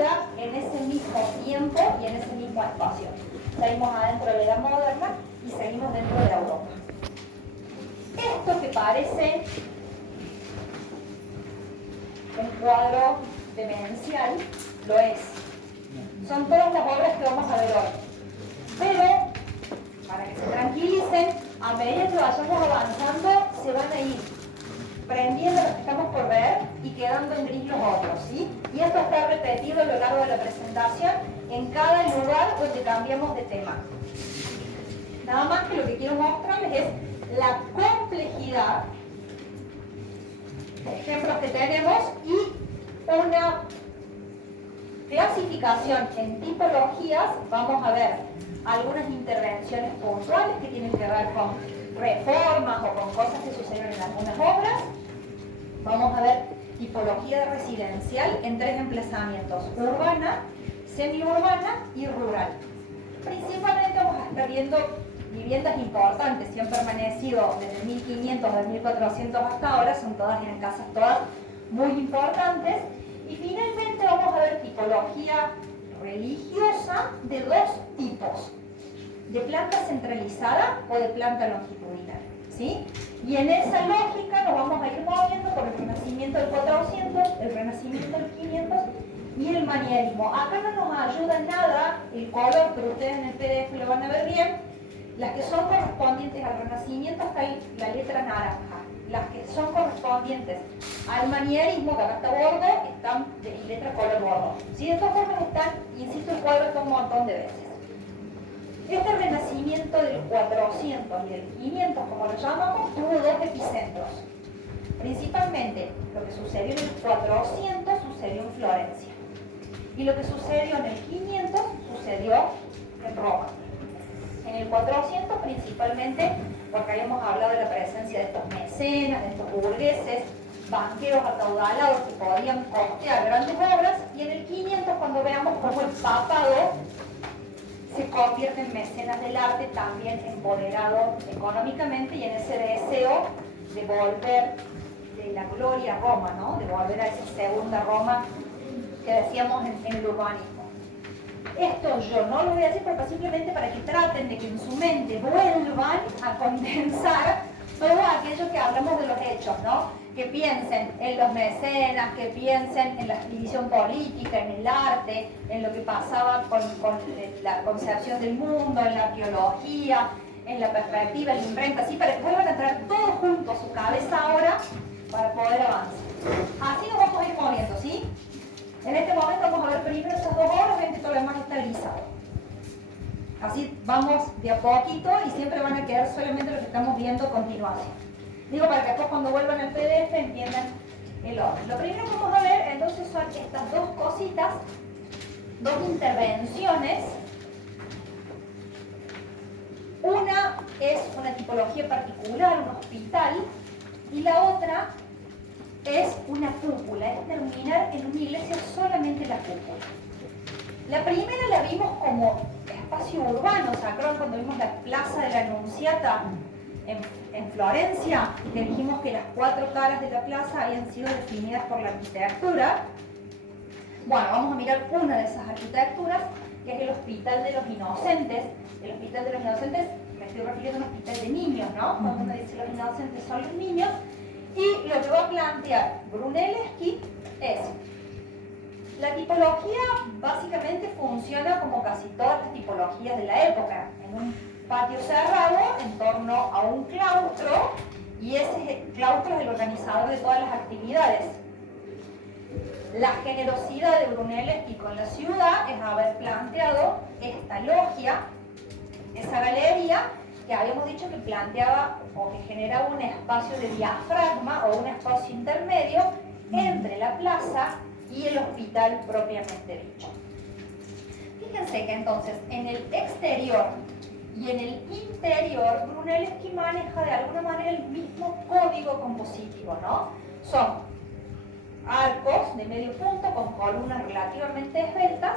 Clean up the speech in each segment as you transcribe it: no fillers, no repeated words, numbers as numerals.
queda en ese mismo tiempo y en ese mismo espacio. Salimos adentro de la Edad Moderna y seguimos dentro de Europa. Esto que parece un cuadro demencial, lo es. Son todas las obras que vamos a ver hoy. Pero, para que se tranquilicen, a medida que vayamos avanzando, se van a ir prendiendo los que estamos por ver y quedando en gris los otros, ¿sí? Y esto está repetido a lo largo de la presentación en cada lugar donde cambiamos de tema. Nada más que lo que quiero mostrarles es la complejidad de ejemplos que tenemos y una clasificación en tipologías. Vamos a ver algunas intervenciones puntuales que tienen que ver con reformas o con cosas que sucedieron en algunas obras. Vamos a ver tipología residencial en 3 emplazamientos: urbana, semiurbana y rural. Principalmente vamos a estar viendo viviendas importantes, si han permanecido desde 1500 a 1400 hasta ahora, son todas en casas todas muy importantes. Y finalmente vamos a ver tipología religiosa de 2 tipos: de planta centralizada o de planta longitudinal, ¿sí? Y en esa lógica nos vamos a ir moviendo por el Renacimiento del 400, el Renacimiento del 500 y el manierismo. Acá no nos ayuda nada el color, pero ustedes en el PDF lo van a ver bien. Las que son correspondientes al Renacimiento está la letra naranja. Las que son correspondientes al manierismo, que acá está bordo, están de letra color bordo. ¿Sí? De todas formas están, insisto, el cuadro está un montón de veces. Este renacimiento del 400 y del 500, como lo llamamos, tuvo 2 epicentros. Principalmente, lo que sucedió en el 400 sucedió en Florencia. Y lo que sucedió en el 500 sucedió en Roma. En el 400 principalmente porque habíamos hablado de la presencia de estos mecenas, de estos burgueses, banqueros acaudalados que podían costear grandes obras, y en el 500 cuando veamos cómo el papado se convierte en mecenas del arte, también empoderado económicamente y en ese deseo de volver de la gloria a Roma, ¿no? De volver a esa segunda Roma que decíamos en el urbanismo. Esto yo no lo voy a decir, pero simplemente para que traten de que en su mente vuelvan a condensar todo aquello que hablamos de los hechos, ¿no? Que piensen en los mecenas, que piensen en la división política, en el arte, en lo que pasaba con la concepción del mundo, en la arqueología, en la perspectiva, en la imprenta, así para que vuelvan a traer todo junto a su cabeza ahora para poder avanzar. Así nos vamos a ir moviendo, ¿sí? En este momento vamos a ver primero esas 2 obras, ven que todo lo demás está lisado. Así vamos de a poquito y siempre van a quedar solamente lo que estamos viendo a continuación. Digo para que después cuando vuelvan al PDF entiendan el orden. Lo primero que vamos a ver entonces son estas 2 cositas, 2 intervenciones. Una es una tipología particular, un hospital, y la otra es una cúpula, es terminar en una iglesia solamente la cúpula. La primera la vimos como espacio urbano, ¿se acuerdan cuando vimos la Plaza de la Anunciata en Florencia? Que dijimos que las 4 caras de la plaza habían sido definidas por la arquitectura. Bueno, vamos a mirar una de esas arquitecturas, que es el Hospital de los Inocentes. El Hospital de los Inocentes, me estoy refiriendo a un hospital de niños, ¿no? Cuando uno dice los inocentes son los niños. Y lo que va a plantear Brunelleschi es: la tipología básicamente funciona como casi todas las tipologías de la época, en un patio cerrado en torno a un claustro, y ese claustro es el organizador de todas las actividades. La generosidad de Brunelleschi con la ciudad es haber planteado esta logia, esa galería, que habíamos dicho que planteaba o que generaba un espacio de diafragma o un espacio intermedio entre la plaza y el hospital propiamente dicho. Fíjense que entonces en el exterior y en el interior Brunelleschi maneja de alguna manera el mismo código compositivo, ¿no? Son arcos de medio punto con columnas relativamente esbeltas.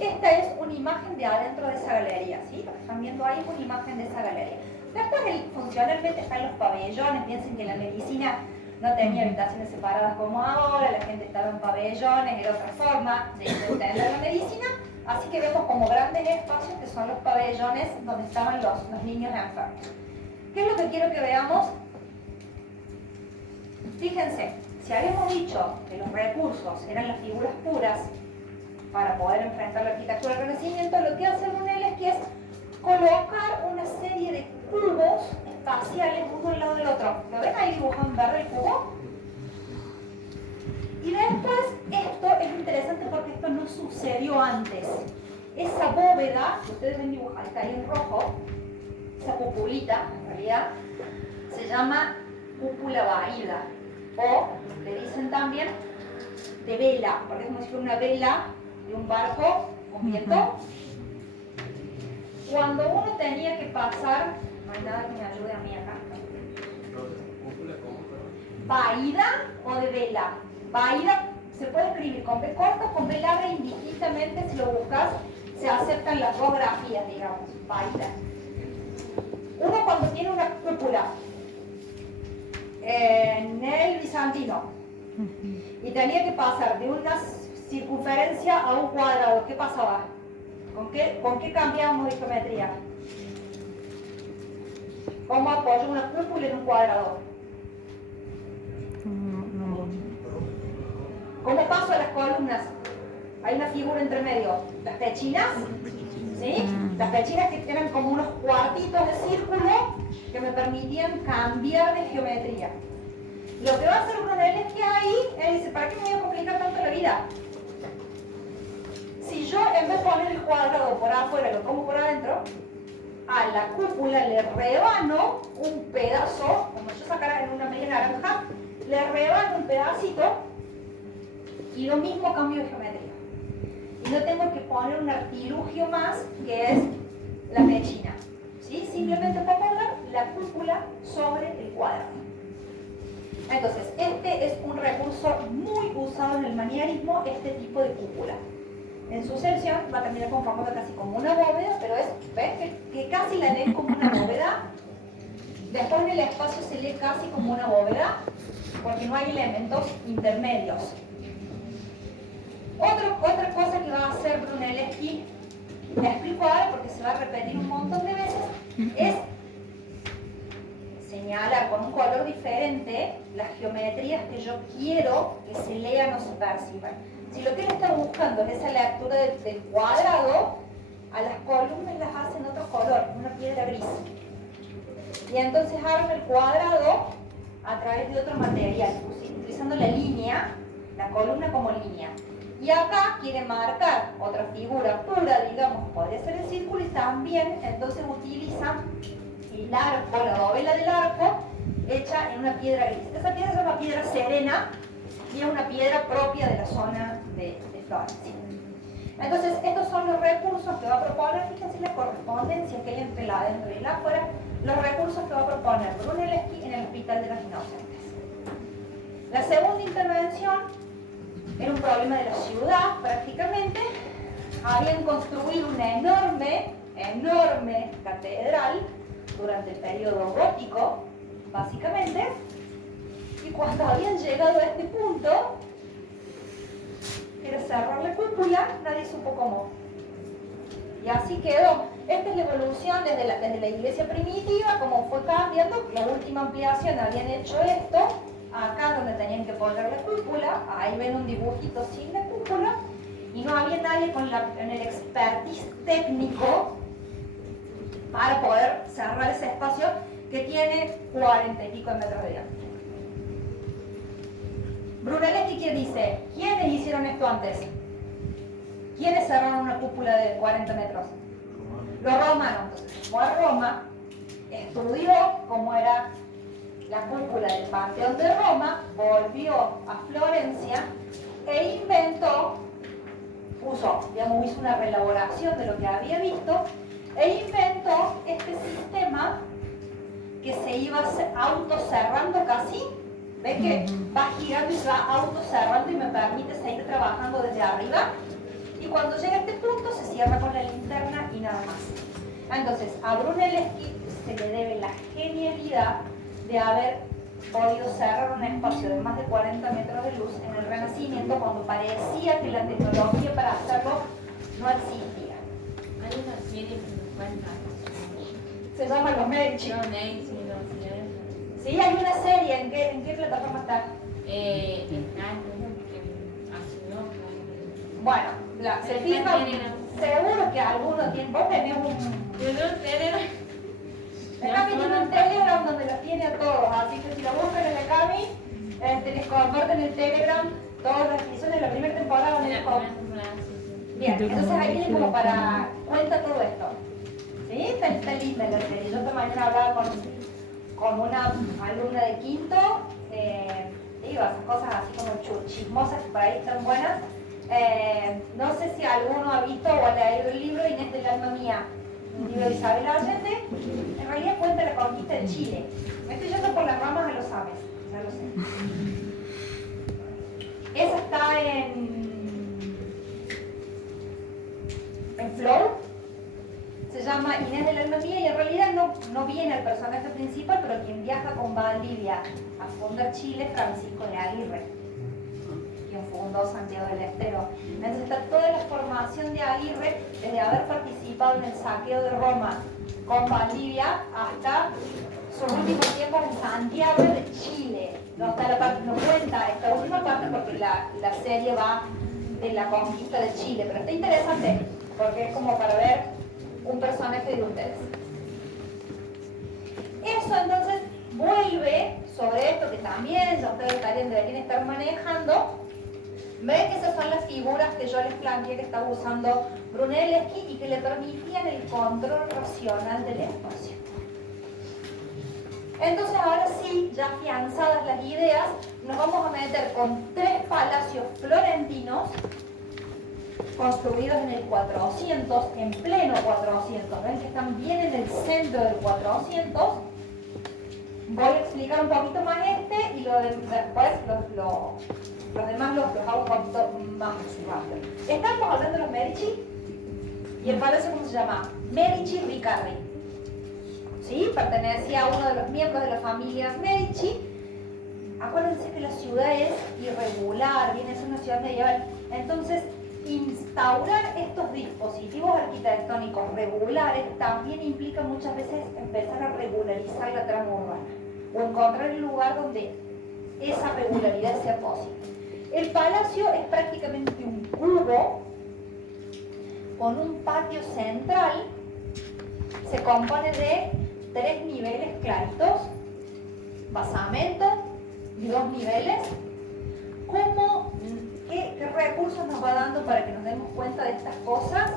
Esta es una imagen de adentro de esa galería, ¿sí? Lo que están viendo ahí es una imagen de esa galería. Después funcionalmente están los pabellones. Piensen que la medicina no tenía habitaciones separadas como ahora, la gente estaba en pabellones, era otra forma de entender la medicina, así que vemos como grandes espacios que son los pabellones donde estaban los niños enfermos. ¿Qué es lo que quiero que veamos? Fíjense, si habíamos dicho que los recursos eran las figuras puras para poder enfrentar la arquitectura del Renacimiento, lo que hace Brunelleschi es colocar una serie de cubos espaciales uno al lado del otro. ¿Lo ven ahí dibujado en verde el cubo? Y después, esto es interesante porque esto no sucedió antes. Esa bóveda, que ustedes ven dibujada, está ahí en rojo, esa cupulita, en realidad, se llama cúpula vaída. O le dicen también de vela, porque es como si fuera una vela de un barco con viento. Cuando uno tenía que pasar, no hay nada que me ayude a mí acá. Vaída o de vela. Vaída se puede escribir con B corta o con B larga, indistintamente, si lo buscas, se aceptan las dos grafías, digamos, vaída. Uno cuando tiene una cúpula en el bizantino y tenía que pasar de una circunferencia a un cuadrado, ¿qué pasaba? ¿Con qué cambiábamos de geometría? ¿Cómo apoyo una cúpula en un cuadrado? ¿Cómo paso a las columnas? Hay una figura entre medio. Las pechinas, ¿sí? Las pechinas que eran como unos cuartitos de círculo que me permitían cambiar de geometría. Lo que va a hacer Brunelleschi ahí, él dice, ¿para qué me voy a complicar tanto la vida? Si yo en vez de poner el cuadrado por afuera lo pongo por adentro, a la cúpula le rebano un pedazo, como yo sacara en una media naranja, le rebano un pedacito y lo mismo cambio de geometría. Y no tengo que poner un artilugio más que es la pechina. ¿Sí? Simplemente puedo poner la cúpula sobre el cuadrado. Entonces, este es un recurso muy usado en el manierismo, este tipo de cúpula. En su sección va a terminar conformando casi como una bóveda, pero es, ¿ven? Que casi la leen como una bóveda. Después en el espacio se lee casi como una bóveda, porque no hay elementos intermedios. Otra cosa que va a hacer Brunelleschi, la explico ahora porque se va a repetir un montón de veces, es señalar con un color diferente las geometrías que yo quiero que se lean o se perciban. Si lo que él está buscando es esa lectura del cuadrado, a las columnas las hace en otro color, una piedra gris. Y entonces arma el cuadrado a través de otro material, utilizando la línea, la columna como línea. Y acá quiere marcar otra figura pura, digamos, podría ser el círculo, y también entonces utiliza el arco, la dovela del arco, hecha en una piedra gris. Esa piedra se llama piedra serena y es una piedra propia de la zona de Florencia. Entonces, estos son los recursos que va a proponer, fíjense la correspondencia que hay entre la adentro y la afuera, los recursos que va a proponer Brunelleschi en el Hospital de las Inocentes. La segunda intervención era un problema de la ciudad, prácticamente. Habían construido una enorme catedral durante el periodo gótico, básicamente, y cuando habían llegado a este punto, era cerrar la cúpula, nadie supo cómo. Y así quedó. Esta es la evolución desde la iglesia primitiva, como fue cambiando. La última ampliación habían hecho esto, acá donde tenían que poner la cúpula, ahí ven un dibujito sin la cúpula, y no había nadie con el expertise técnico para poder cerrar ese espacio que tiene 40 y pico de metros de diámetro. Brunelleschi, ¿quién dice? ¿Quiénes hicieron esto antes? ¿Quiénes cerraron una cúpula de 40 metros? Los romanos. Entonces, fue a Roma, estudió cómo era la cúpula del Panteón de Roma, volvió a Florencia e hizo una reelaboración de lo que había visto e inventó este sistema que se iba autocerrando casi. ¿Ves que va girando y se va autocerrando y me permite seguir trabajando desde arriba? Y cuando llega a este punto se cierra con la linterna y nada más. Entonces, a Brunelleschi se le debe la genialidad de haber podido cerrar un espacio de más de 40 metros de luz en el Renacimiento cuando parecía que la tecnología para hacerlo no existía. Hay una serie que nos cuenta. Se llama Los Medici. No, Medici, no, Sí, hay una serie. ¿En qué plataforma está? Bueno, se fijan, seguro que alguno tiene, vos tenés un... El Cami tiene un Telegram donde los tiene a todos, así que si lo buscan en el Cami, les comparten el Telegram todos los episodios de la primera temporada. Bien, entonces ahí tienen como para cuenta todo esto. ¿Sí? Está linda la serie. Yo esta mañana hablaba con una alumna de quinto, digo, esas cosas así como chismosas que por ahí están buenas. No sé si alguno ha visto o ha leído el libro Inés del alma mía, un libro de Isabel Allende. En realidad cuenta la conquista de Chile. Me estoy yendo por las ramas de los sabes, ya lo sé. Esa está en Flow. Se llama Inés del alma mía y en realidad no viene el personaje principal, pero quien viaja con Valdivia a fundar Chile, Francisco de Aguirre, quien fundó Santiago del Estero. Entonces está toda la formación de Aguirre, desde haber participado en el saqueo de Roma con Valdivia hasta sus últimos tiempos en Santiago de Chile. No está la parte, no cuenta esta última parte porque la serie va de la conquista de Chile, pero está interesante porque es como para ver un personaje de ustedes. Eso entonces vuelve sobre esto que también ya ustedes deberían estar manejando. Ven que esas son las figuras que yo les planteé que estaba usando Brunelleschi y que le permitían el control racional del espacio. Entonces ahora sí, ya afianzadas las ideas, nos vamos a meter con 3 palacios florentinos construidos en el 400, en pleno 400. Ven que están bien en el centro del 400. Voy a explicar un poquito más y después los demás los hago un poquito más rápido. Estamos hablando de los Medici y el palacio, ¿cómo se llama? Medici Riccardi. ¿Sí? Pertenecía a uno de los miembros de la familia Medici. Acuérdense que la ciudad es irregular, viene a ser una ciudad medieval. Entonces, instaurar estos dispositivos arquitectónicos regulares también implica muchas veces empezar a regularizar la trama urbana o encontrar el lugar donde esa regularidad sea posible. El palacio es prácticamente un cubo con un patio central. Se compone de 3 niveles claritos, basamento y 2 niveles. ¿Qué recursos nos va dando para que nos demos cuenta de estas cosas?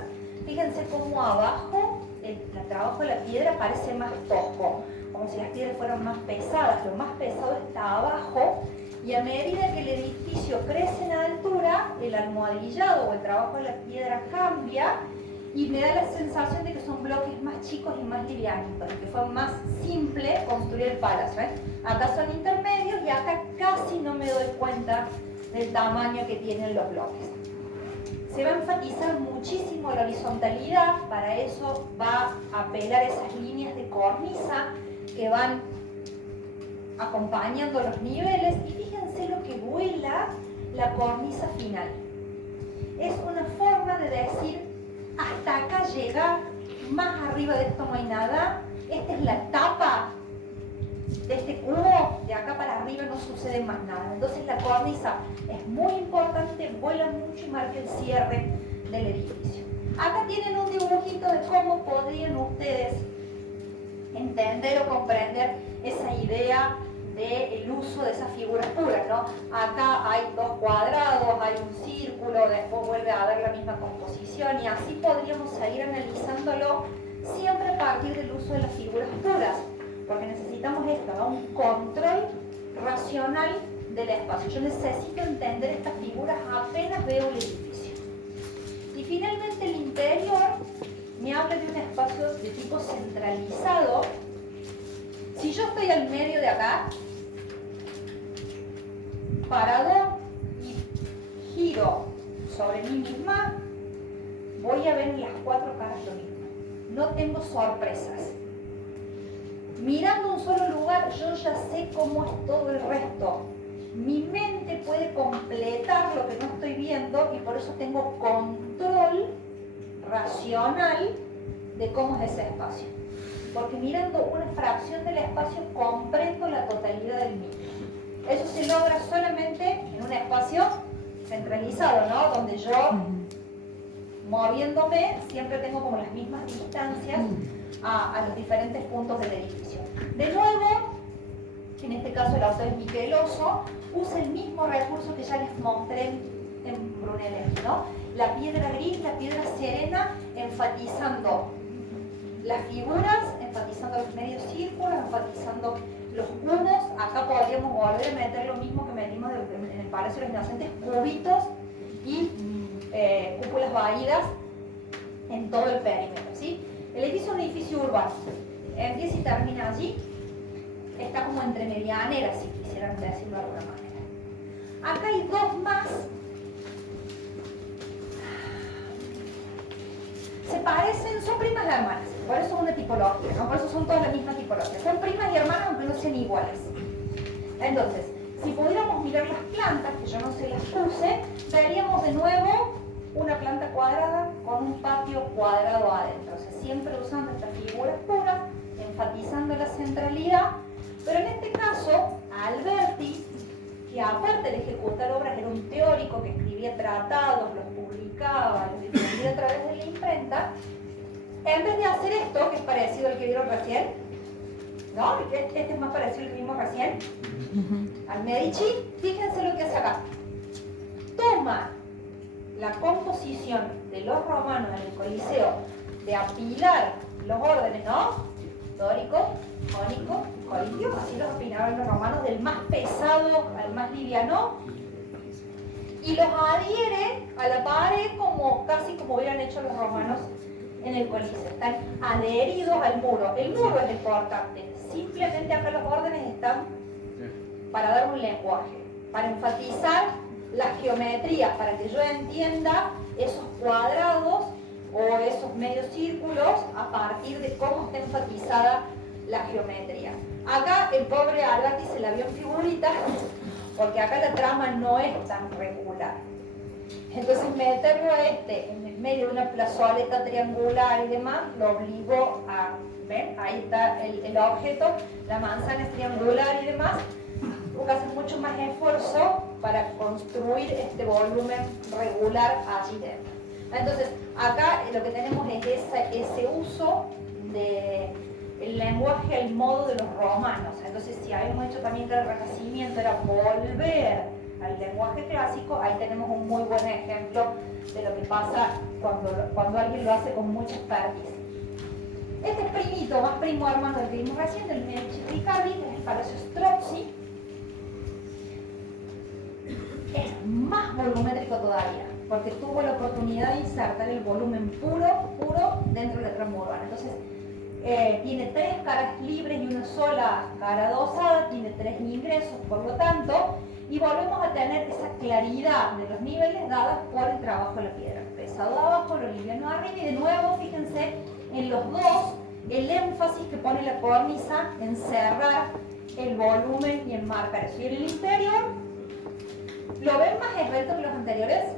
Fíjense cómo abajo el trabajo de la piedra parece más tosco, como si las piedras fueran más pesadas. Lo más pesado está abajo y a medida que el edificio crece en altura, el almohadillado o el trabajo de la piedra cambia y me da la sensación de que son bloques más chicos y más livianitos, que fue más simple construir el palacio. Acá son intermedios y acá casi no me doy cuenta del tamaño que tienen los bloques. Se va a enfatizar muchísimo la horizontalidad, para eso va a apelar esas líneas de cornisa que van acompañando los niveles y fíjense lo que vuela la cornisa final. Es una forma de decir, hasta acá llega, más arriba de esto no hay nada, esta es la tapa de este cubo, de acá para arriba no sucede más nada. Entonces la cornisa es muy importante, vuela mucho y marca el cierre del edificio. Acá tienen un dibujito de cómo podrían ustedes entender o comprender esa idea del uso de esas figuras puras, ¿no? Acá hay 2 cuadrados, hay un círculo, después vuelve a haber la misma composición y así podríamos seguir analizándolo siempre a partir del uso de las figuras puras. Porque necesitamos esto, ¿no? Un control racional del espacio. Yo necesito entender estas figuras apenas veo el edificio. Y finalmente el interior me habla de un espacio de tipo centralizado. Si yo estoy al medio de acá, parado y giro sobre mí misma, voy a ver en las 4 caras lo mismo. No tengo sorpresas. Mirando un solo lugar, yo ya sé cómo es todo el resto. Mi mente puede completar lo que no estoy viendo y por eso tengo control racional de cómo es ese espacio. Porque mirando una fracción del espacio comprendo la totalidad del mismo. Eso se logra solamente en un espacio centralizado, ¿no? Donde yo, moviéndome, siempre tengo como las mismas distancias a los diferentes puntos del edificio. De nuevo, en este caso el autor es Micheloso, usa el mismo recurso que ya les mostré en Brunelleschi, ¿no? La piedra gris, la piedra serena, enfatizando las figuras, enfatizando los medios círculos, enfatizando los cubos. Acá podríamos volver a meter lo mismo que metimos en el Palacio de los Inocentes, cubitos y cúpulas vaídas en todo el perímetro, ¿sí? El edificio es un edificio urbano, empieza y termina allí, está como entre medianeras, si quisieran decirlo de alguna manera. Acá hay dos más. Se parecen, son primas y hermanas, por eso es una tipología, ¿no? Por eso son todas la misma tipología. Son primas y hermanas aunque no sean iguales. Entonces, si pudiéramos mirar las plantas, que yo no se las puse, veríamos de nuevo una planta cuadrada con un patio cuadrado adentro. O sea, siempre usando estas figuras puras, enfatizando la centralidad. Pero en este caso, Alberti, que aparte de ejecutar obras era un teórico que escribía tratados, los publicaba, los difundía a través de la imprenta, en vez de hacer esto, que es parecido al que vieron recién, ¿no? Este es más parecido al que vimos recién, al Medici, fíjense lo que hace acá. Toma la composición de los romanos en el Coliseo, de apilar los órdenes, ¿no? Dórico, jónico, corintio, así los apinaban los romanos, del más pesado al más liviano, y los adhiere a la pared casi como hubieran hecho los romanos en el Coliseo. Están adheridos al muro. El muro es importante. Simplemente acá los órdenes están para dar un lenguaje, para enfatizar las geometrías, para que yo entienda esos cuadrados o esos medios círculos a partir de cómo está enfatizada la geometría. Acá el pobre Alberti se la vio en figuritas, porque acá la trama no es tan regular. Entonces meterlo en el medio de una plazoleta triangular y demás, lo obligó a, ¿ven? Ahí está el objeto, la manzana es triangular y demás, tuvo que hacer mucho más esfuerzo para construir este volumen regular allí dentro. Entonces, acá lo que tenemos es ese uso del lenguaje al modo de los romanos. Entonces, si habíamos hecho también que el Renacimiento era volver al lenguaje clásico, ahí tenemos un muy buen ejemplo de lo que pasa cuando alguien lo hace con mucha expertise. Este es primito, más primo hermano del que vimos recién, del Medici Riccardi, que es el Palacio Strozzi. Es más volumétrico todavía, porque tuvo la oportunidad de insertar el volumen puro dentro de la trama urbana. Entonces, tiene 3 caras libres y una sola cara adosada, tiene 3 ingresos, por lo tanto, y volvemos a tener esa claridad de los niveles dadas por el trabajo de la piedra. Pesado abajo, lo liviano arriba, y de nuevo, fíjense, en los dos, el énfasis que pone la cornisa en cerrar el volumen y en marcar eso. Y en el interior, ¿lo ven más esbelto que los anteriores?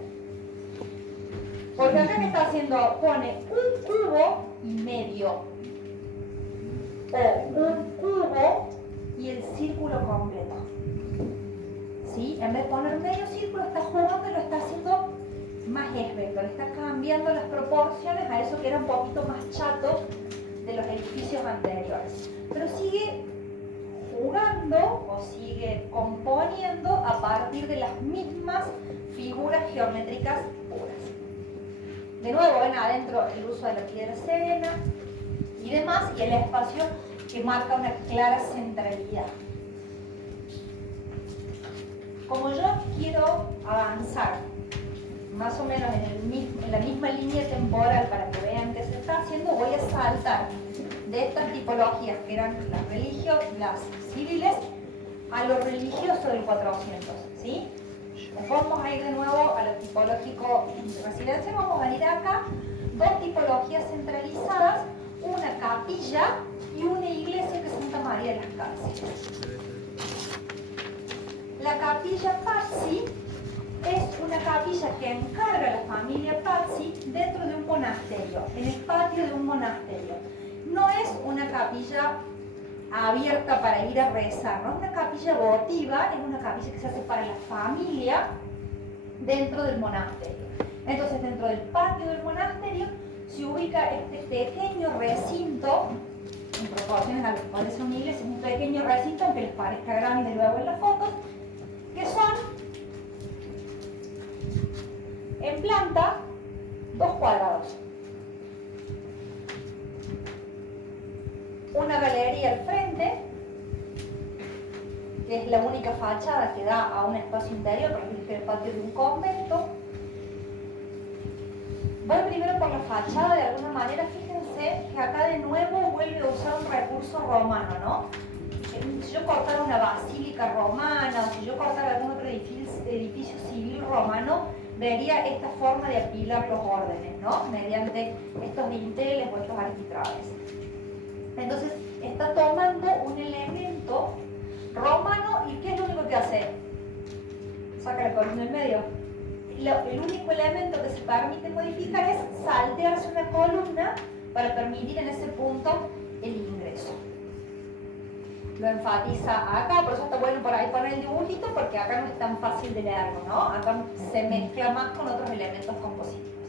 Porque acá que está haciendo, pone un cubo y medio, o un cubo y el círculo completo. ¿Sí? En vez de poner medio círculo, está jugando y lo está haciendo más esbelto, le está cambiando las proporciones a eso que era un poquito más chato de los edificios anteriores. Pero sigue jugando o sigue componiendo a partir de las mismas figuras geométricas puras. De nuevo, ven adentro el uso de la piedra serena y demás, y el espacio que marca una clara centralidad. Como yo quiero avanzar más o menos en la misma línea temporal para que vean qué se está haciendo, voy a saltar de estas tipologías que eran las civiles a lo religioso del 400, ¿sí? Nos vamos a ir de nuevo a lo tipológico residencial. Vamos a venir acá, 2 tipologías centralizadas, una capilla y una iglesia que es Santa María de las Cárceles. La capilla Pazzi es una capilla que encarga la familia Pazzi dentro de un monasterio, en el patio de un monasterio. No es una capilla abierta para ir a rezar, no es una capilla votiva, es una capilla que se hace para la familia dentro del monasterio. Entonces, dentro del patio del monasterio se ubica este pequeño recinto, en proporciones a lo que parece una iglesia, es un pequeño recinto, aunque les parezca grande luego en las fotos, que son en planta 2 cuadrados. Una galería al frente, que es la única fachada que da a un espacio interior, porque es el patio de un convento. Voy primero por la fachada, de alguna manera, fíjense que acá de nuevo vuelve a usar un recurso romano, ¿no? Si yo cortara una basílica romana, o si yo cortara algún otro edificio civil romano, vería esta forma de apilar los órdenes, ¿no? Mediante estos dinteles o estos arquitraves. Entonces, está tomando un elemento romano y ¿qué es lo único que hace? Saca la columna del medio. El único elemento que se permite modificar es saltearse una columna para permitir en ese punto el ingreso. Lo enfatiza acá, por eso está bueno por ahí poner el dibujito, porque acá no es tan fácil de leerlo, ¿no? Acá se mezcla más con otros elementos compositivos.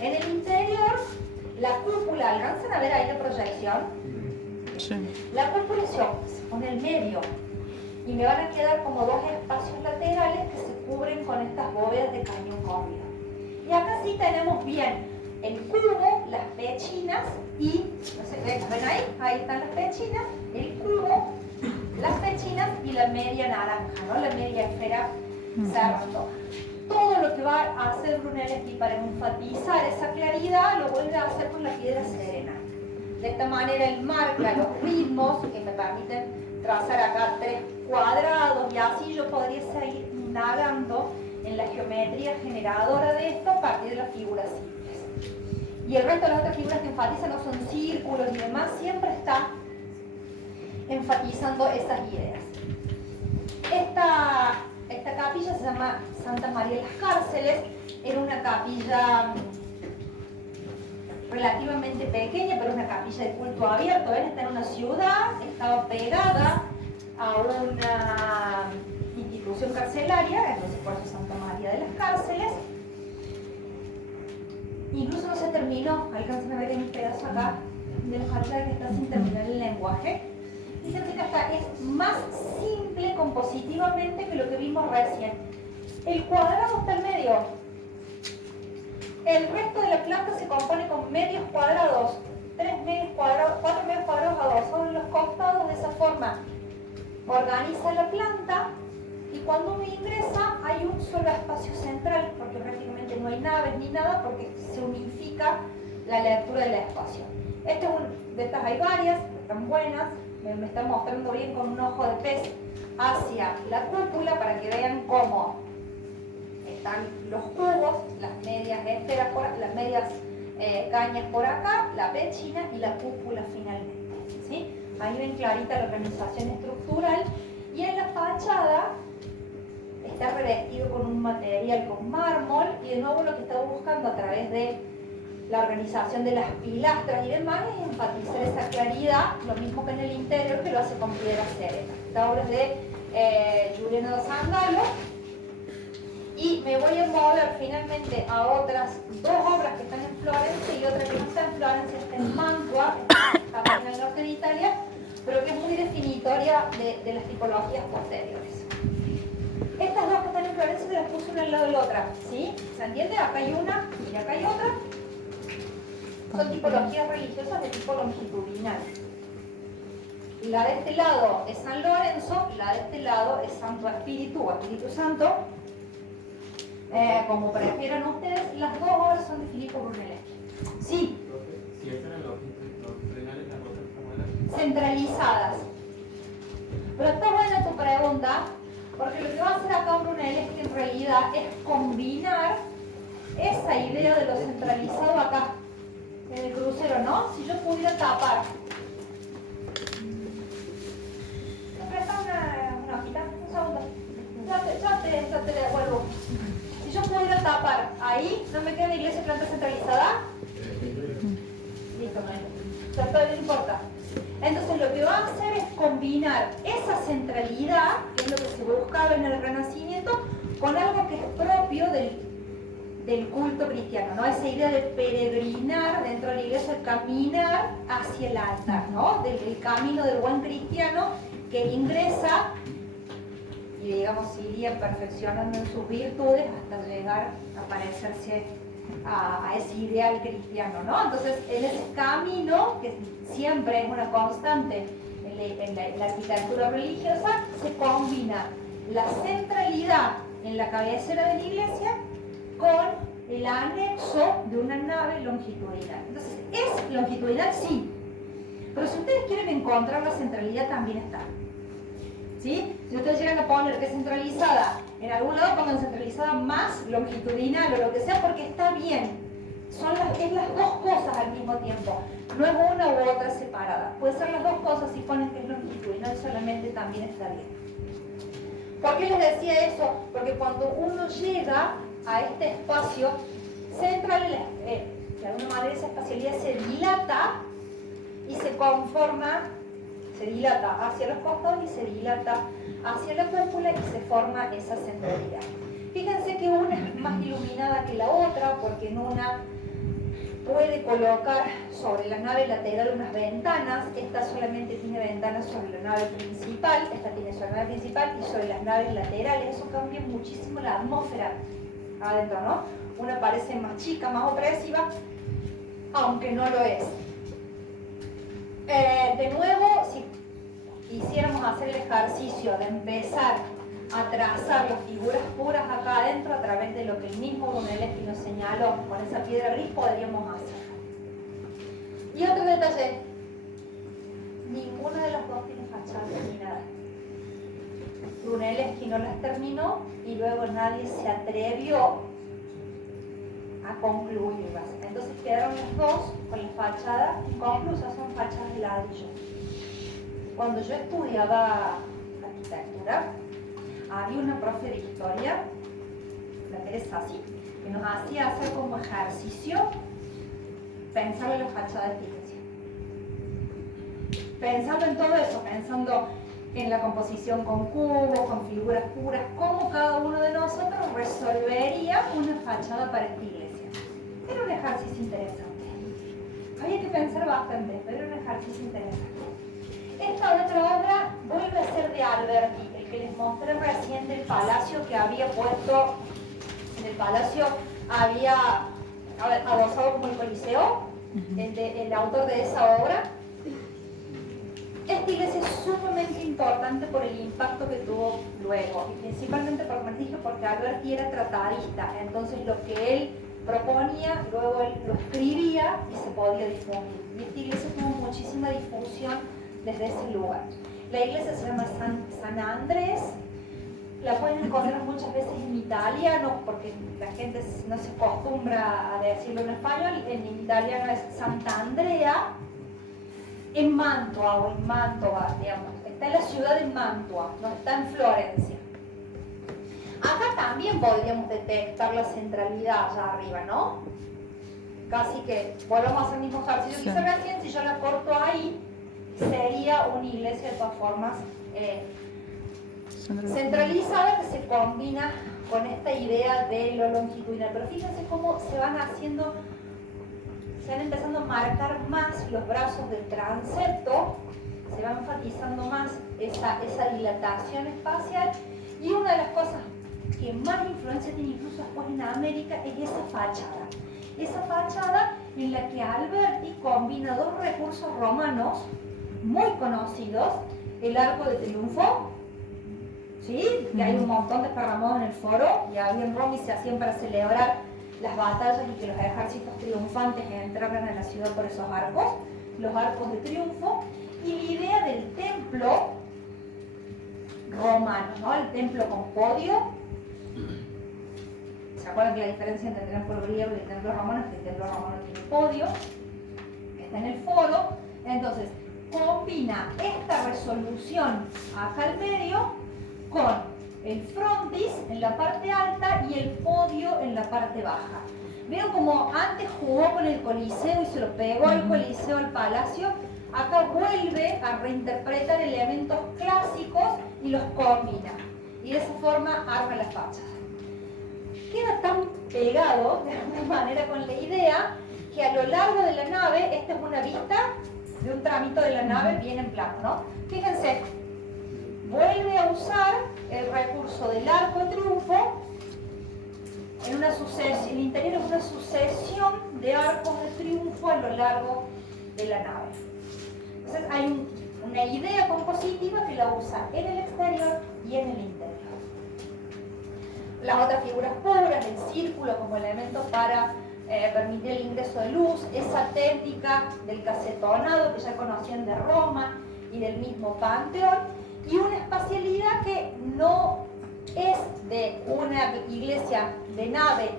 En el interior, la cúpula, ¿alcanzan a ver ahí la proyección? Sí. La cúpula se pone en el medio y me van a quedar como 2 espacios laterales que se cubren con estas bóvedas de cañón corrido. Y acá sí tenemos bien el cubo, las pechinas y, no sé, ¿ven ahí? Ahí están las pechinas, el cubo, las pechinas y la media naranja, ¿no? La media esfera cerrando. Todo lo que va a hacer Brunelleschi para enfatizar esa claridad lo vuelve a hacer con la piedra serena. De esta manera él marca los ritmos que me permiten trazar acá 3 cuadrados y así yo podría seguir indagando en la geometría generadora de esto a partir de las figuras simples. Y el resto de las otras figuras que enfatizan no son círculos y demás, siempre está enfatizando esas ideas. Esta capilla se llama Santa María de las Cárceles, era una capilla relativamente pequeña, pero una capilla de culto abierto. ¿Ven? Está en una ciudad, estaba pegada a una institución carcelaria, entonces por eso Santa María de las Cárceles. Incluso no se terminó, alcanzan a ver en un pedazo acá de la fachada que está sin terminar el lenguaje. Dicen que esta es más simple compositivamente que lo que vimos recién. El cuadrado está en medio. El resto de la planta se compone con medios cuadrados, 3 medios cuadrados, 4 medios cuadrados adosados en los costados. De esa forma organiza la planta y cuando uno ingresa hay un solo espacio central, porque prácticamente no hay naves ni nada, porque se unifica la lectura del espacio. Este es de estas hay varias, están buenas, me están mostrando bien con un ojo de pez hacia la cúpula para que vean cómo están los cubos, las medias esferas, las medias cañas por acá, la pechina y la cúpula finalmente, ¿sí? Ahí ven clarita la organización estructural y en la fachada está revestido con un material con mármol y de nuevo lo que está buscando a través de la organización de las pilastras y demás es enfatizar esa claridad, lo mismo que en el interior que lo hace con piedra serena. Esta obra es de Giuliano da Sandalo. Y me voy a mover finalmente a otras 2 obras que están en Florencia y otra que no está en Florencia, está en Mantua, también en el norte de Italia, pero que es muy definitoria de las tipologías posteriores. Estas 2 que están en Florencia se las puse una al lado de la otra, ¿sí? ¿Se entiende? Acá hay una y acá hay otra. Son tipologías religiosas de tipo longitudinal. La de este lado es San Lorenzo, la de este lado es Santo Espíritu o Espíritu Santo. Como prefieran ustedes, las 2 obras son de Filippo Brunelleschi. Sí. Si estas eran longitudinales, las otras cómo eran. Centralizadas. Pero está buena tu pregunta, porque lo que va a hacer acá Brunelleschi en realidad es combinar esa idea de lo centralizado acá, en el crucero, ¿no? Si yo pudiera tapar te devuelvo. Si yo pudiera tapar ahí, ¿no me queda una iglesia de planta centralizada? Listo, no importa. Entonces lo que va a hacer es combinar esa centralidad, que es lo que se buscaba en el Renacimiento, con algo que es propio del culto cristiano, ¿no? Esa idea de peregrinar dentro de la iglesia, caminar hacia el altar, ¿no? Del camino del buen cristiano que ingresa y, digamos, iría perfeccionando en sus virtudes hasta llegar a parecerse a ese ideal cristiano, ¿no? Entonces, en ese camino, que siempre es una constante en la arquitectura religiosa, se combina la centralidad en la cabecera de la iglesia con el anexo de una nave longitudinal. Entonces, ¿es longitudinal? Sí. Pero si ustedes quieren encontrar la centralidad, también está. ¿Sí? Si ustedes llegan a poner que es centralizada en algún lado, pongan centralizada más longitudinal o lo que sea, porque está bien. Es las dos cosas al mismo tiempo. No es una u otra separada. Puede ser las dos cosas si ponen que es longitudinal solamente, también está bien. ¿Por qué les decía eso? Porque cuando uno llega a este espacio central, de alguna manera esa espacialidad se dilata y se conforma, se dilata hacia los costados y se dilata hacia la cúpula y se forma esa centralidad. Fíjense que una es más iluminada que la otra, porque en una puede colocar sobre la nave lateral unas ventanas. Esta solamente tiene ventanas sobre la nave principal, esta tiene sobre la nave principal y sobre las naves laterales. Eso cambia muchísimo la atmósfera adentro, ¿no? Una parece más chica, más opresiva, aunque no lo es. De nuevo, si quisiéramos hacer el ejercicio de empezar a trazar las figuras puras acá adentro a través de lo que el mismo Brunelleschi nos señaló con esa piedra gris, podríamos hacer. Y otro detalle, ninguna de las dos tiene fachada terminada. Brunelleschi no las terminó y luego nadie se atrevió a concluirlas. Entonces quedaron las dos con la fachada inconclusa, son fachadas de ladrillo. Cuando yo estudiaba arquitectura, había una profe de historia, la Teresa Sassi, que nos hacía hacer como ejercicio pensar en las fachadas de iglesia. Pensando en todo eso, pensando en la composición con cubos, con figuras puras, cómo cada uno de nosotros resolvería una fachada para esta iglesia. Era un ejercicio interesante. Había que pensar bastante, pero era un ejercicio interesante. Esta otra obra vuelve a ser de Alberti, el que les mostré recién del palacio que había puesto, en el palacio había adosado como el Coliseo, el autor de esa obra. Esta iglesia es sumamente importante por el impacto que tuvo luego, y principalmente, como les dije, porque Alberti era tratadista, entonces lo que él proponía, luego él lo escribía y se podía difundir. Y esta iglesia tuvo muchísima difusión desde ese lugar. La iglesia se llama San Andrés, la pueden encontrar muchas veces en italiano, porque la gente no se acostumbra a decirlo en español, en italiano es Sant'Andrea, en Mantua o en Mantova, digamos. Está en la ciudad de Mantua, no está en Florencia. Acá también podríamos detectar la centralidad allá arriba, ¿no? Casi que volvamos a hacer el mismo ejercicio que hice recién. Si yo la corto ahí, sería una iglesia de todas formas centralizada, que se combina con esta idea de lo longitudinal. Pero fíjense cómo se van empezando a marcar más los brazos del transepto, se va enfatizando más esa dilatación espacial, y una de las cosas que más influencia tiene incluso después en América es esa fachada en la que Alberti combina dos recursos romanos muy conocidos: el arco de triunfo, ¿sí? Que hay un montón desparramados en el foro, y había en Roma y se hacían para celebrar las batallas y que los ejércitos triunfantes entraran a la ciudad por esos arcos, los arcos de triunfo, y la idea del templo romano, ¿no? El templo con podio. ¿Se acuerdan que la diferencia entre el templo griego y el templo romano es que el templo romano tiene podio, que está en el foro? Entonces, combina esta resolución acá al medio con el frontis en la parte alta y el podio en la parte baja. Veo como antes jugó con el Coliseo y se lo pegó al Coliseo, al Palacio. Acá vuelve a reinterpretar elementos clásicos y los combina. Y de esa forma arma la fachada. Queda tan pegado, de alguna manera, con la idea que a lo largo de la nave, esta es una vista de un tramito de la nave bien en plano, ¿no? Fíjense, vuelve a usar el recurso del arco de triunfo en una sucesión, el interior es una sucesión de arcos de triunfo a lo largo de la nave. Entonces hay una idea compositiva que la usa en el exterior y en el interior. Las otras figuras puras, el círculo como elemento para permitir el ingreso de luz, esa técnica del casetonado que ya conocían de Roma y del mismo Panteón, y una espacialidad que no es de una iglesia de nave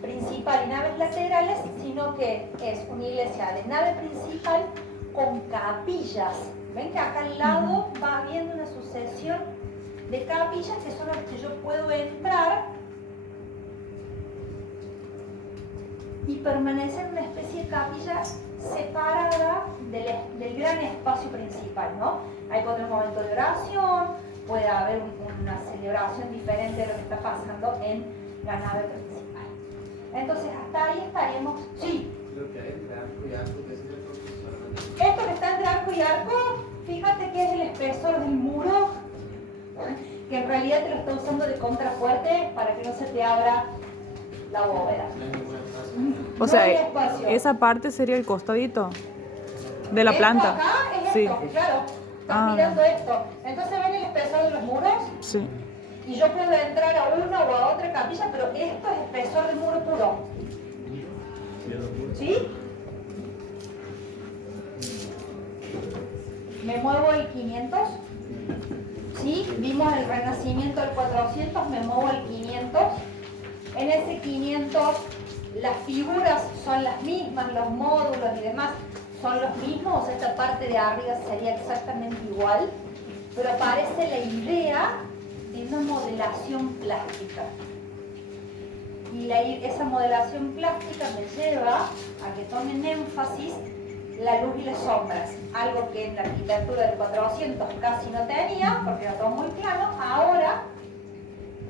principal y naves laterales, sino que es una iglesia de nave principal con capillas. Ven que acá al lado va habiendo una sucesión de capillas que son las que yo puedo entrar y permanecer en una especie de capilla separada del gran espacio principal, ¿no? Ahí puede haber un momento de oración, puede haber una celebración diferente de lo que está pasando en la nave principal. Entonces, hasta ahí estaríamos. Sí. Lo que hay entre arco y arco, que es el profesor. Esto que está entre arco y arco, fíjate que es el espesor del muro, que en realidad te lo está usando de contrafuerte para que no se te abra la bóveda. O sea, No hay espacio. esa parte sería el costadito de la Esto planta. acá es Sí. esto, claro. Estás Ah. mirando esto. Entonces ven el espesor de los muros Sí. y yo puedo entrar a una o a otra capilla, pero esto es espesor del muro puro. ¿Sí? Me muevo el 500. ¿Sí? Vimos el Renacimiento del 400, me muevo el 500. En ese 500 las figuras son las mismas, los módulos y demás son los mismos, esta parte de arriba sería exactamente igual, pero aparece la idea de una modelación plástica. Y esa modelación plástica me lleva a que tomen énfasis la luz y las sombras, algo que en la arquitectura del 400 casi no tenía, porque era todo muy plano. Ahora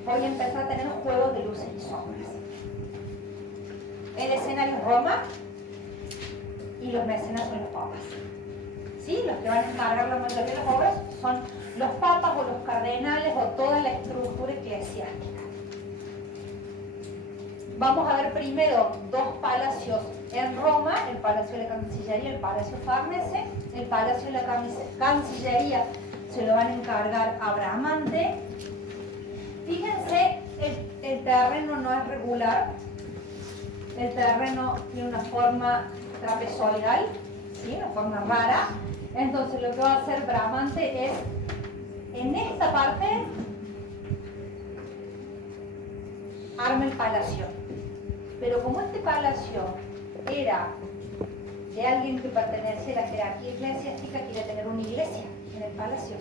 voy a empezar a tener juegos de luces y sombras. El escenario es Roma y los mecenas son los papas. ¿Sí? Los que van a encargar la mayoría de las obras son los papas o los cardenales o toda la estructura eclesiástica. Vamos a ver primero dos palacios en Roma, el Palacio de la Cancillería y el Palacio Farnese. El Palacio de la Cancillería se lo van a encargar a Bramante. Fíjense, el terreno no es regular, el terreno tiene una forma trapezoidal, ¿sí? Una forma rara. Entonces lo que va a hacer Bramante es, en esta parte, arma el palacio. Pero como este palacio era de alguien que pertenecía a la jerarquía eclesiástica, quiere tener una iglesia en el palacio.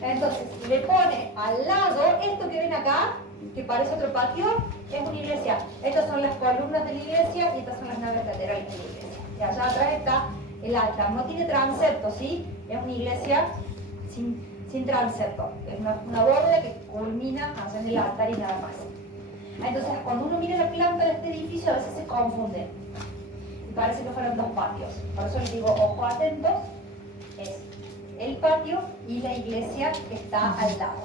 Entonces le pone al lado esto que ven acá, que parece otro patio, es una iglesia. Estas son las columnas de la iglesia y estas son las naves laterales de la iglesia. Y allá atrás está el altar. No tiene transepto, ¿sí? Es una iglesia sin transepto. Es una bóveda que culmina allá en el altar y nada más. Entonces, cuando uno mira la planta de este edificio, a veces se confunde. Y parece que fueron dos patios. Por eso les digo, ojo atentos, es el patio y la iglesia que está al lado.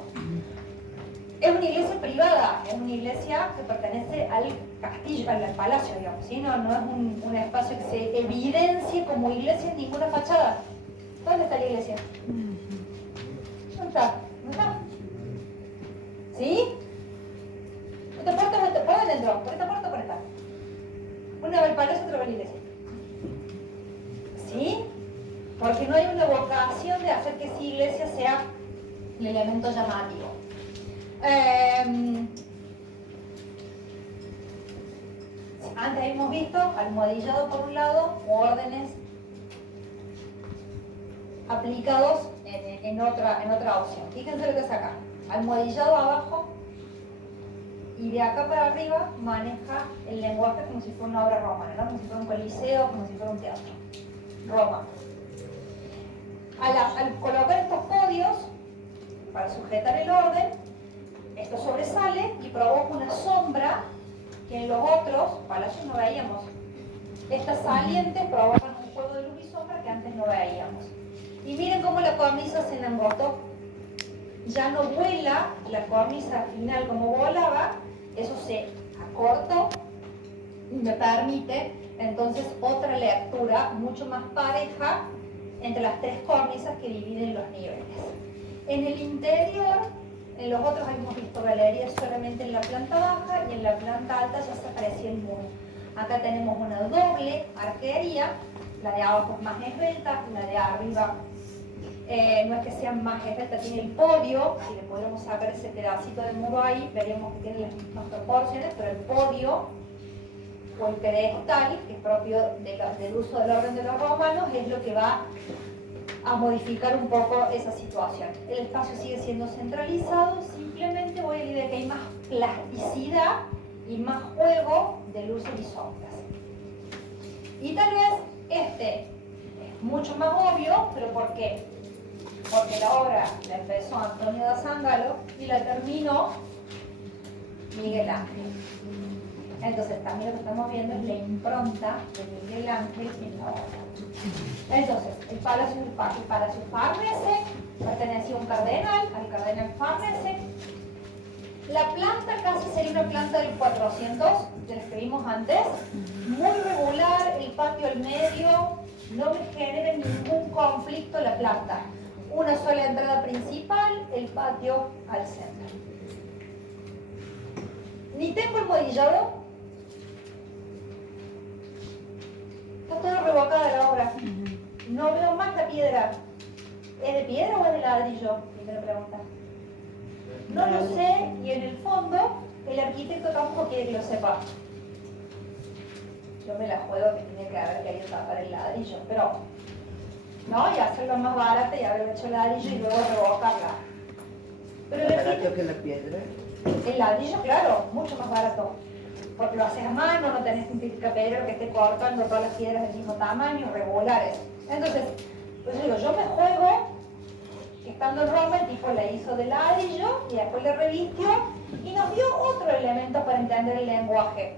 Es una iglesia privada, es una iglesia que pertenece al castillo, al palacio, digamos, ¿sí? No es un espacio que se evidencie como iglesia en ninguna fachada. ¿Dónde está la iglesia? ¿Dónde está? ¿Dónde está? ¿Sí? ¿Esta puerta no está? ¿Por dónde entró? ¿Por esta puerta o por esta? Una va al palacio, otra va a la iglesia. ¿Sí? Porque no hay una vocación de hacer que esa iglesia sea el elemento llamativo. Antes hemos visto almohadillado por un lado, órdenes aplicados en otra opción. Fíjense lo que es acá. almohadillado abajo, y de acá para arriba maneja el lenguaje como si fuera una obra romana, ¿no? Como si fuera un coliseo, como si fuera un teatro. Roma. Al colocar estos podios para sujetar el orden, esto sobresale y provoca una sombra que en los otros palacios no veíamos. Estas salientes provocan un juego de luz y sombra que antes no veíamos. Y miren cómo la cornisa se enangostó. Ya no vuela la cornisa final como volaba, eso se acortó y me permite entonces otra lectura mucho más pareja entre las tres cornisas que dividen los niveles. En el interior, en los otros hemos visto galerías solamente en la planta baja y en la planta alta ya se aprecia el muro. Acá tenemos una doble arquería, la de abajo es más esbelta, la de arriba no es que sea más esbelta, tiene el podio, si le podemos sacar ese pedacito de muro ahí, veríamos que tiene las mismas proporciones, pero el podio o el pedestal, que es propio del uso del orden de los romanos, es lo que va a modificar un poco esa situación. El espacio sigue siendo centralizado, simplemente voy a decir que hay más plasticidad y más juego de luces y sombras. Y tal vez este es mucho más obvio, pero ¿por qué? Porque la obra la empezó Antonio da Zangalo y la terminó Miguel Ángel. Entonces también lo que estamos viendo es la impronta de Miguel Ángel en la obra. Entonces, el Palacio Farnese pertenecía a un cardenal, al cardenal Farnese. La planta casi sería una planta del 400, de las que vimos antes, muy regular, el patio al medio, no me genera ningún conflicto la planta. Una sola entrada principal, el patio al centro. Ni tengo almohadillado. Está todo revocada la obra. No veo más la piedra. ¿Es de piedra o es de ladrillo? Primera pregunta. No lo sé, y en el fondo el arquitecto tampoco quiere que lo sepa. Yo me la juego que tiene que haber querido tapar el ladrillo, pero no, y hacerlo más barato y haberlo hecho ladrillo y luego revocarla. Pero el ¿Barato arquitecto, que la piedra? el ladrillo, claro, mucho más barato. Porque lo haces a mano, no tenés un picapedrero que esté cortando todas las piedras del mismo tamaño, regulares. Entonces, pues digo, yo me juego, estando en Roma, el tipo la hizo de ladrillo y después le revistió y nos dio otro elemento para entender el lenguaje.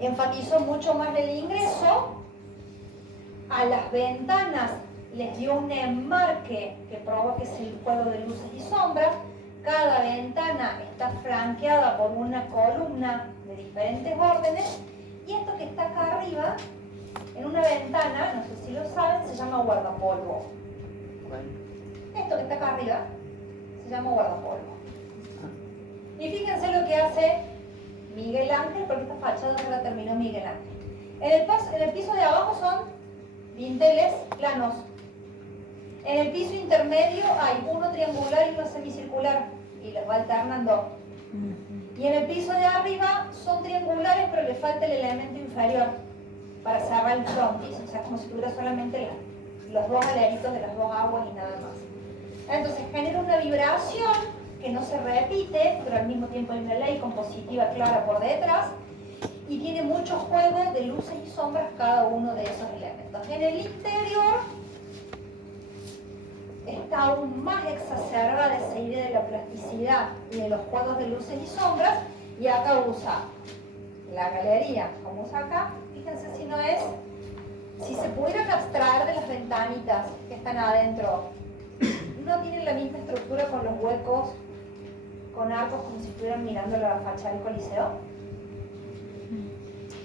Enfatizó mucho más el ingreso, a las ventanas les dio un enmarque que provoque el juego de luces y sombras. Cada ventana está flanqueada por una columna de diferentes órdenes y esto que está acá arriba, en una ventana, no sé si lo saben, se llama guardapolvo. Esto que está acá arriba se llama guardapolvo. Y fíjense lo que hace Miguel Ángel, porque esta fachada no la terminó Miguel Ángel. En el piso de abajo son dinteles planos. En el piso intermedio hay uno triangular y uno semicircular y los va alternando. Y en el piso de arriba son triangulares, pero le falta el elemento inferior para cerrar el frontis. O sea, como si tuviera solamente los dos aleritos de las dos aguas y nada más. Entonces genera una vibración que no se repite, pero al mismo tiempo hay una ley compositiva clara por detrás y tiene mucho juego de luces y sombras cada uno de esos elementos. En el interior está aún más exacerbada esa idea de la plasticidad y de los juegos de luces y sombras, y acá usa la galería como usa acá. Fíjense si no es, si se pudieran abstraer de las ventanitas que están adentro, no tienen la misma estructura con los huecos, con arcos como si estuvieran mirando la fachada del Coliseo.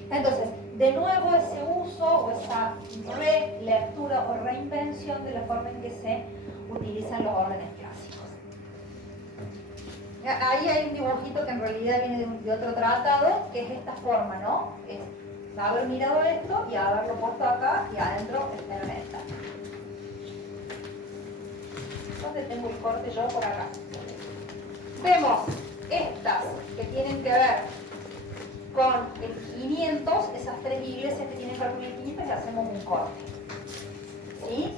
Entonces, de nuevo ese uso o esa relectura o reinvención de la forma en que se utilizan los órdenes clásicos. Ahí hay un dibujito que en realidad viene de otro tratado, que es esta forma, ¿no? Es haber mirado esto y haberlo puesto acá y adentro está en esta. ¿Dónde tengo el corte yo? Por acá. Vemos estas que tienen que ver con el 500, esas tres iglesias que tienen que ver con el 500 y hacemos un corte. ¿Sí?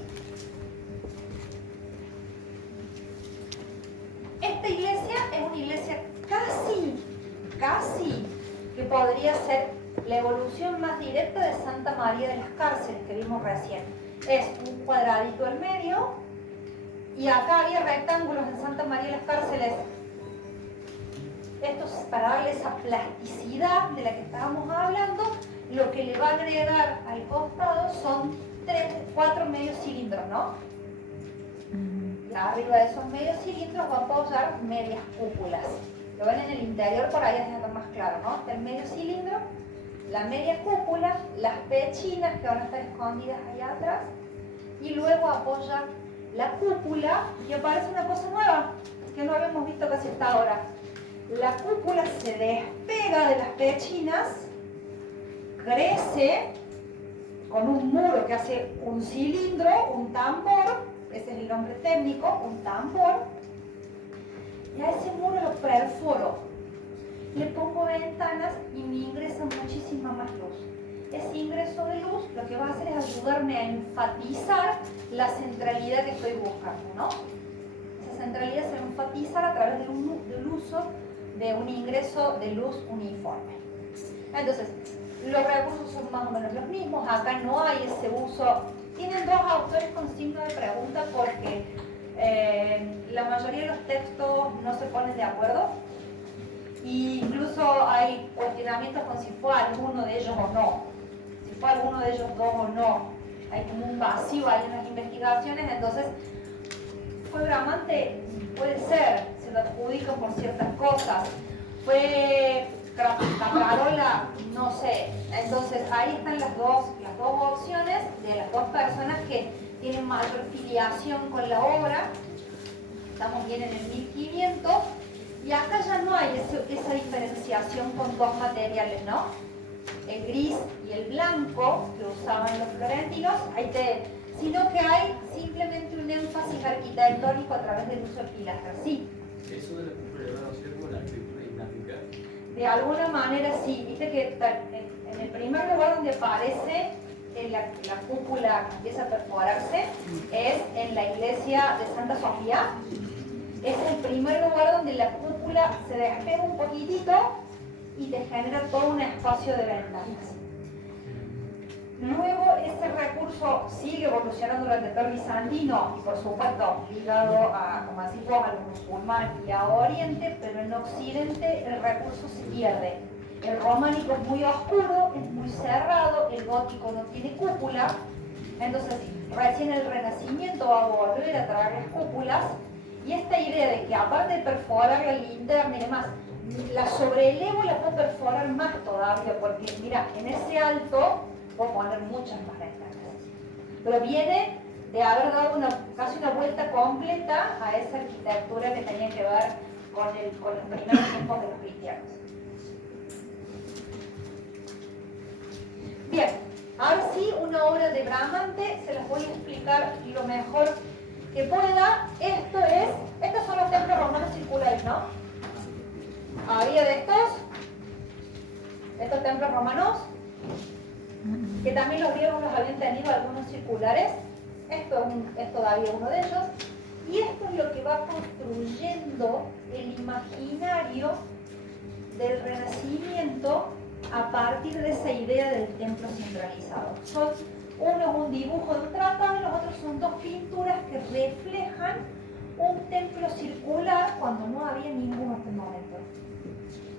podría ser la evolución más directa de Santa María de las Cárceles que vimos recién. Es un cuadradito al medio, y acá había rectángulos en Santa María de las Cárceles. Esto es para darle esa plasticidad de la que estábamos hablando. Lo que le va a agregar al costado son 4 medios cilindros, ¿no? Y arriba de esos medios cilindros va a apoyar medias cúpulas. Lo ven en el interior, por ahí es más claro, ¿no? Está el medio cilindro, la media cúpula, las pechinas que van a estar escondidas ahí atrás, y luego apoya la cúpula y aparece una cosa nueva que no habíamos visto casi hasta ahora. La cúpula se despega de las pechinas, crece con un muro que hace un cilindro, un tambor, ese es el nombre técnico, un tambor, y a ese muro lo perforo, le pongo ventanas y me ingresa muchísima más luz. Ese ingreso de luz lo que va a hacer es ayudarme a enfatizar la centralidad que estoy buscando, ¿no? Esa centralidad se va a enfatizar a través del uso de un ingreso de luz uniforme. Entonces, los recursos son más o menos los mismos, acá no hay ese uso. Tienen dos autores con signo de pregunta porque la mayoría de los textos no se ponen de acuerdo, e incluso hay cuestionamientos con si fue alguno de ellos o no, si fue alguno de ellos dos o no. Hay como un vacío ahí en las investigaciones. Entonces, ¿fue Bramante? Puede ser, se lo adjudican por ciertas cosas. ¿Fue Caprarola? No sé. Entonces, ahí están las dos opciones de las dos personas que tienen mayor filiación con la obra. Estamos bien en el 1500. Y acá ya no hay esa diferenciación con dos materiales, ¿no? El gris y el blanco que usaban los florentinos, sino que hay simplemente un énfasis arquitectónico a través del uso de pilastras, sí. Eso de la cúpula va a ser como la escritura islámica. De alguna manera sí, viste que en el primer lugar donde aparece la cúpula que empieza a perforarse es en la iglesia de Santa Sofía. Es el primer lugar donde la cúpula se despega un poquitito y te genera todo un espacio de ventanas. Luego ese recurso sigue evolucionando durante todo el bizantino y por supuesto ligado a, como decimos, al musulmán y a Oriente, pero en Occidente el recurso se pierde. El románico es muy oscuro, es muy cerrado, el gótico no tiene cúpula, entonces recién el Renacimiento va a volver a traer las cúpulas. Y esta idea de que aparte de perforar la linterna y demás, la sobreelevo y la puedo perforar más todavía, porque mira, en ese alto puedo poner muchas más ventanas. Pero viene de haber dado casi una vuelta completa a esa arquitectura que tenía que ver con los primeros tiempos de los cristianos. Bien, ahora sí, una obra de Bramante, se las voy a explicar lo mejor que pueda. Estos son los templos romanos circulares, ¿no? Había de estos templos romanos, que también los griegos los habían tenido algunos circulares. Esto es todavía uno de ellos. Y esto es lo que va construyendo el imaginario del Renacimiento a partir de esa idea del templo centralizado. Uno es un dibujo de un tratado y los otros son dos pinturas que reflejan un templo circular cuando no había ninguno hasta el momento.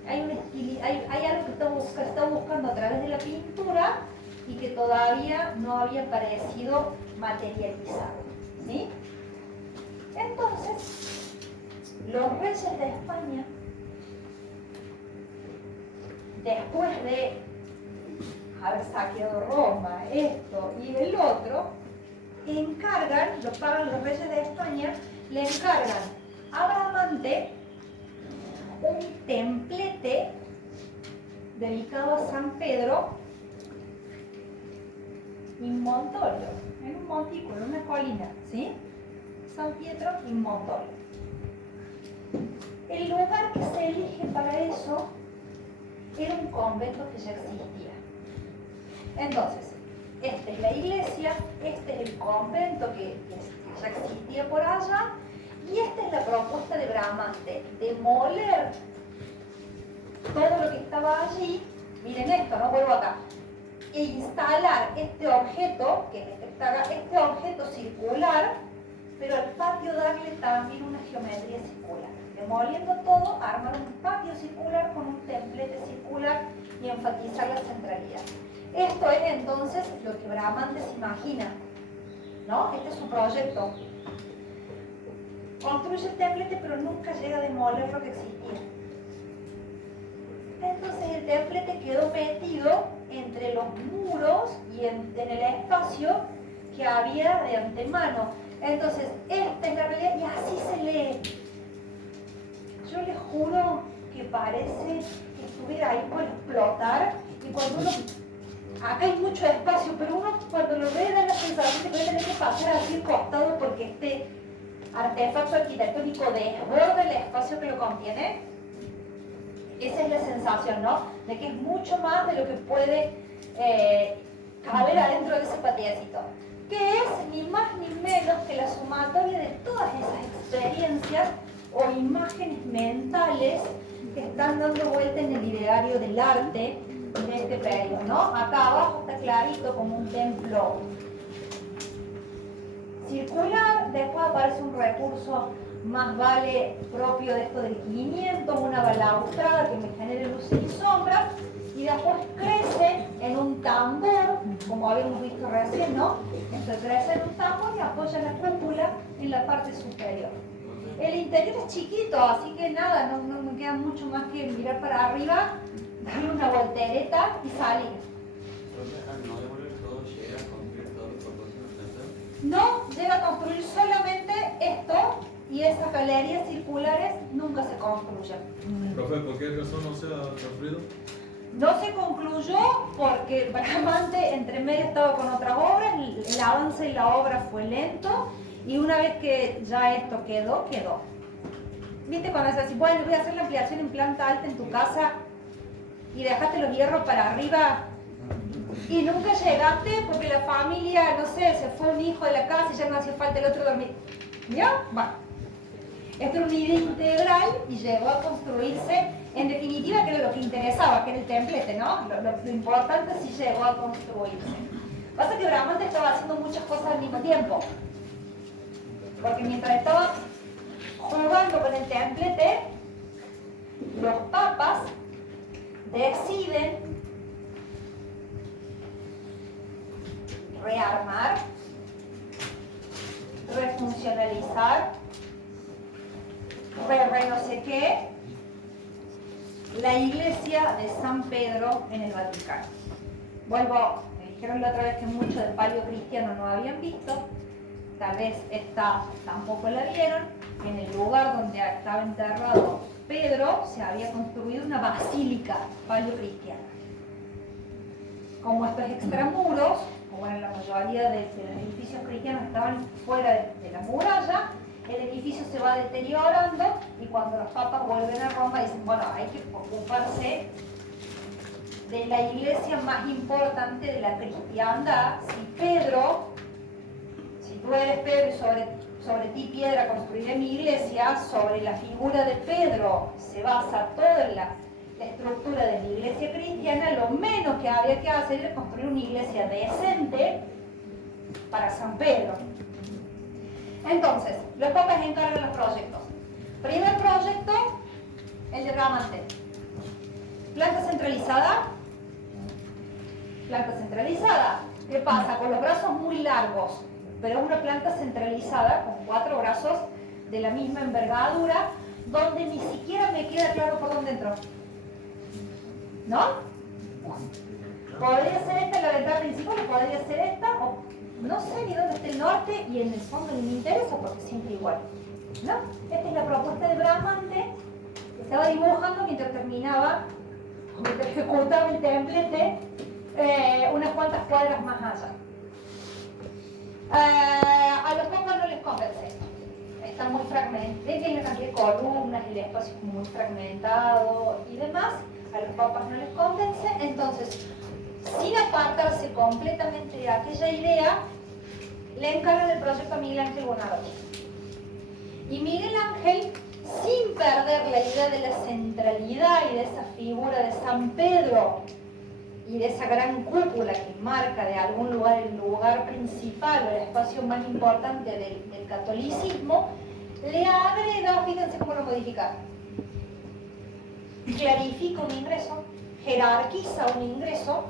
Hay algo que está buscando a través de la pintura y que todavía no había parecido materializado, ¿sí? Entonces, los reyes de España, después de haber saqueado Roma, esto y el otro, lo pagan los reyes de España, le encargan a Bramante un templete dedicado a San Pedro in Montorio, en un montículo, en una colina, ¿sí? San Pietro in Montorio. El lugar que se elige para eso era un convento que ya existía. Entonces, esta es la iglesia, este es el convento que ya existía por allá, y esta es la propuesta de Bramante: demoler todo lo que estaba allí miren esto, no vuelvo acá, e instalar este objeto, este objeto circular, pero al patio darle también una geometría circular. Demoliendo todo, armar un patio circular con un templete circular y enfatizar la centralidad. Esto es entonces lo que Bramante se imagina, ¿no? Este es su proyecto. Construye el templete, pero nunca llega a demoler lo que existía. Entonces el templete quedó metido entre los muros y en el espacio que había de antemano. Entonces, esta es la realidad y así se lee. Yo les juro que parece que estuviera ahí por explotar y cuando uno... Acá hay mucho espacio, pero uno cuando lo ve da la sensación de que va a tener que pasar así al costado porque este artefacto arquitectónico desborda el espacio que lo contiene. Esa es la sensación, ¿no? De que es mucho más de lo que puede caber adentro de ese patiecito. Que es ni más ni menos que la sumatoria de todas esas experiencias o imágenes mentales que están dando vuelta en el ideario del arte de este periodo, ¿no? Acá abajo está clarito como un templo circular, después aparece un recurso más vale propio de esto del 500, una balaustrada que me genere luces y sombras, y después crece en un tambor, como habíamos visto recién, ¿no? Entonces crece en un tambor y apoya la cúpula en la parte superior. El interior es chiquito, así que nada, no me queda mucho más que mirar para arriba, darle una voltereta y salir. No demoler todo, llega a construir todo el propósito del templo. No llega a construir solamente esto y esas galerías circulares nunca se construyen. Profe, ¿por qué razón no se ha construido? No se concluyó porque Bramante entre medio estaba con otras obras, el avance de la obra fue lento y una vez que ya esto quedó. ¿Viste cuando es así? Bueno, voy a hacer la ampliación en planta alta en tu casa y dejaste los hierros para arriba y nunca llegaste porque la familia, no sé, se fue un hijo de la casa y ya no hacía falta el otro dormir. ¿Ya? Va. Esto era una idea integral y llegó a construirse, en definitiva, que era lo que interesaba, que era el templete, ¿no? Lo importante sí llegó a construirse. Pasa que Bramante estaba haciendo muchas cosas al mismo tiempo. Porque mientras estaba jugando con el templete, los papas deciden rearmar, refuncionalizar, no sé qué, la iglesia de San Pedro en el Vaticano. Vuelvo, me dijeron la otra vez que mucho del palio cristiano no habían visto, tal vez esta tampoco la vieron. En el lugar donde estaba enterrado Pedro se había construido una basílica paleocristiana. Como estos extramuros, como en la mayoría de los edificios cristianos estaban fuera de la muralla, el edificio se va deteriorando y cuando los papas vuelven a Roma dicen, bueno, hay que ocuparse de la iglesia más importante de la cristiandad. Si tú eres Pedro y sobre ti piedra construiré mi iglesia, sobre la figura de Pedro se basa toda la estructura de la iglesia cristiana, lo menos que había que hacer es construir una iglesia decente para San Pedro. Entonces, los papas encargan los proyectos. Primer proyecto, el de Bramante. Planta centralizada. Planta centralizada. ¿Qué pasa? Con los brazos muy largos, pero una planta centralizada con 4 brazos de la misma envergadura, donde ni siquiera me queda claro por dónde entró. ¿No? Podría ser esta la ventana principal, o podría ser esta, o no sé ni dónde está el norte, y en el fondo ni me interesa porque siempre igual. ¿No? Esta es la propuesta de Bramante, que estaba dibujando mientras ejecutaba el templete unas cuantas cuadras más allá. A los papas no les convence esto. Están muy fragmentados, tienen una cantidad de columnas, el espacio es muy fragmentado y demás. A los papas no les convence, entonces, sin apartarse completamente de aquella idea, le encargan el proyecto a Miguel Ángel Buonarroti. Y Miguel Ángel, sin perder la idea de la centralidad y de esa figura de San Pedro y de esa gran cúpula que marca de algún lugar el lugar principal o el espacio más importante del catolicismo, le agrega, fíjense cómo lo modifica, clarifica un ingreso, jerarquiza un ingreso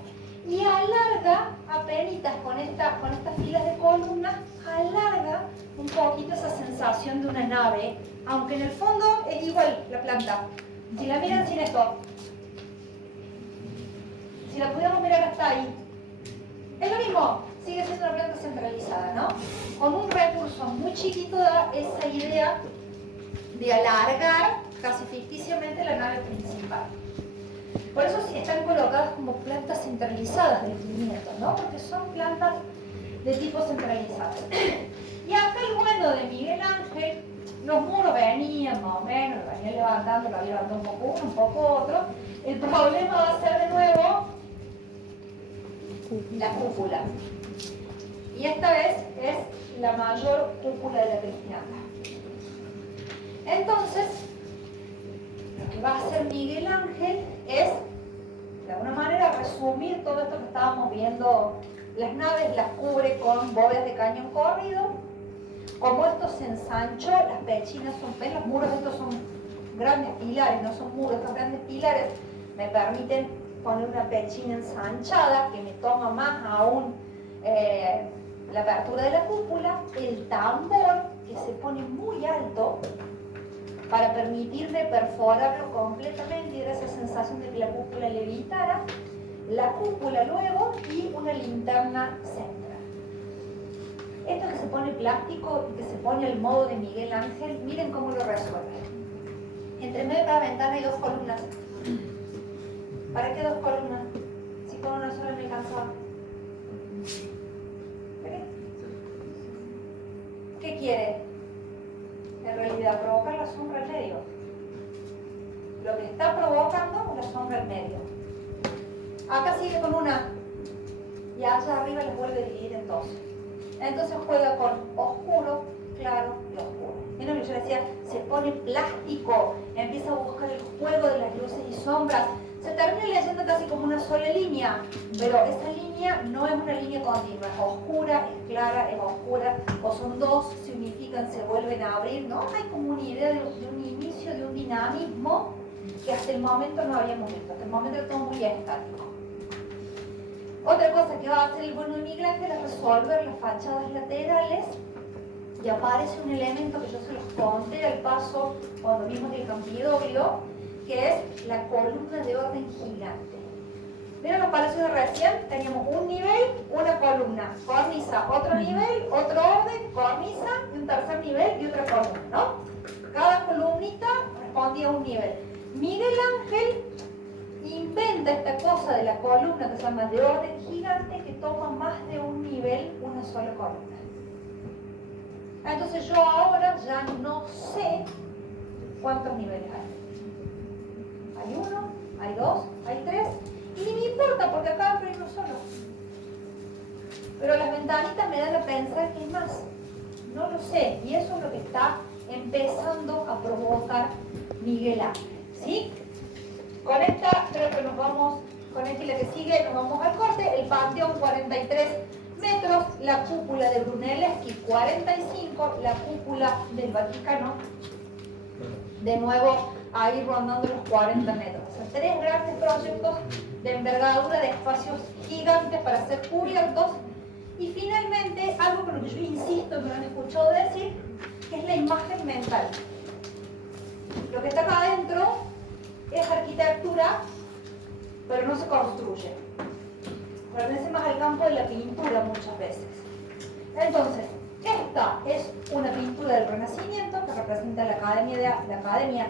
y alarga apenitas con estas filas de columnas, alarga un poquito esa sensación de una nave, aunque en el fondo es igual la planta. Si la miran sin esto, si la pudiéramos mirar hasta ahí, es lo mismo, sigue siendo una planta centralizada, ¿no? Con un recurso muy chiquito da esa idea de alargar casi ficticiamente la nave principal. Por eso sí están colocadas como plantas centralizadas del 500, ¿no? Porque son plantas de tipo centralizado. Y acá el bueno de Miguel Ángel, los muros venían más o menos, lo venía levantando, lo había levantado un poco uno, un poco otro. El problema va a ser de nuevo la cúpula. Y esta vez es la mayor cúpula de la cristiandad. Entonces, lo que va a hacer Miguel Ángel es, de alguna manera, resumir todo esto que estábamos viendo. Las naves las cubre con bóvedas de cañón corrido. Como esto se ensanchó, las pechinas son, ¿ven? Los muros estos son grandes pilares, no son muros, estos grandes pilares me permiten poner una pechina ensanchada que me toma más aún la apertura de la cúpula, el tambor que se pone muy alto para permitirme perforarlo completamente y dar esa sensación de que la cúpula levitara, la cúpula luego y una linterna central. Esto que se pone plástico y que se pone al modo de Miguel Ángel, miren cómo lo resuelve. Entre medio de cada ventana hay dos columnas. ¿Para qué dos columnas? Si con una sola me alcanzaba. ¿Qué quiere? En realidad, provocar la sombra al medio. Lo que está provocando la sombra al medio. Acá sigue con una y allá arriba les vuelve a dividir en dos. Entonces juega con oscuro, claro y oscuro. Miren lo que yo decía, se pone plástico, empieza a buscar el juego de las luces y sombras. Se termina leyendo casi como una sola línea, pero esa línea no es una línea continua, es oscura, es clara, es oscura, o son dos, se unifican, se vuelven a abrir, ¿no? Hay como una idea de un inicio, de un dinamismo que hasta el momento no habíamos visto, hasta el momento es todo muy estático. Otra cosa que va a hacer el bueno de Miguel Ángel es resolver las fachadas laterales y aparece un elemento que yo se los conté al paso cuando vimos el Campidoglio, que es la columna de orden gigante. ¿Vieron los palacios de recién? Teníamos un nivel, una columna, cornisa, otro nivel, otro orden, cornisa, y un tercer nivel y otra columna, ¿no? Cada columnita respondía a un nivel. Miguel Ángel inventa esta cosa de la columna que se llama de orden gigante, que toma más de un nivel, una sola columna. Entonces yo ahora ya no sé cuántos niveles hay. Hay uno, hay dos, hay tres, y ni me importa porque acá hay uno solo. Pero las ventanitas me dan a pensar que hay más. No lo sé, y eso es lo que está empezando a provocar Miguel Ángel, ¿sí? Con esta creo que nos vamos, con esta y la que sigue nos vamos al corte. El Panteón 43 metros, la cúpula de Brunelleschi 45, la cúpula del Vaticano de nuevo ahí rondando los 40 metros. O sea, tres grandes proyectos de envergadura, de espacios gigantes para ser cubiertos. Y finalmente, algo con lo que yo insisto, me lo han escuchado decir, que es la imagen mental. Lo que está acá adentro es arquitectura, pero no se construye. Pertenece más al campo de la pintura muchas veces. Entonces, esta es una pintura del Renacimiento que representa la academia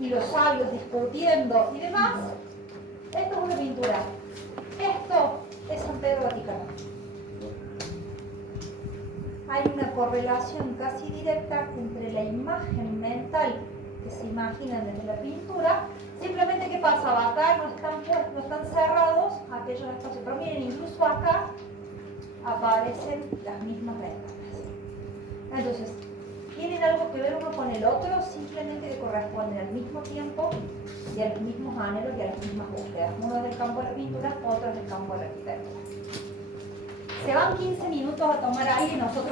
y los sabios discutiendo y demás. Esto es una pintura. Esto es San Pedro Vaticano. Hay una correlación casi directa entre la imagen mental que se imaginan desde la pintura. Simplemente, ¿qué pasaba? Acá no están cerrados aquellos espacios, pero miren, incluso acá aparecen las mismas ventanas. Entonces, tienen algo que ver uno con el otro, simplemente que corresponden al mismo tiempo y a los mismos anhelos y a las mismas búsquedas. Uno es del campo de la pintura, otro es del campo de la arquitectura. Se van 15 minutos a tomar aire y nosotros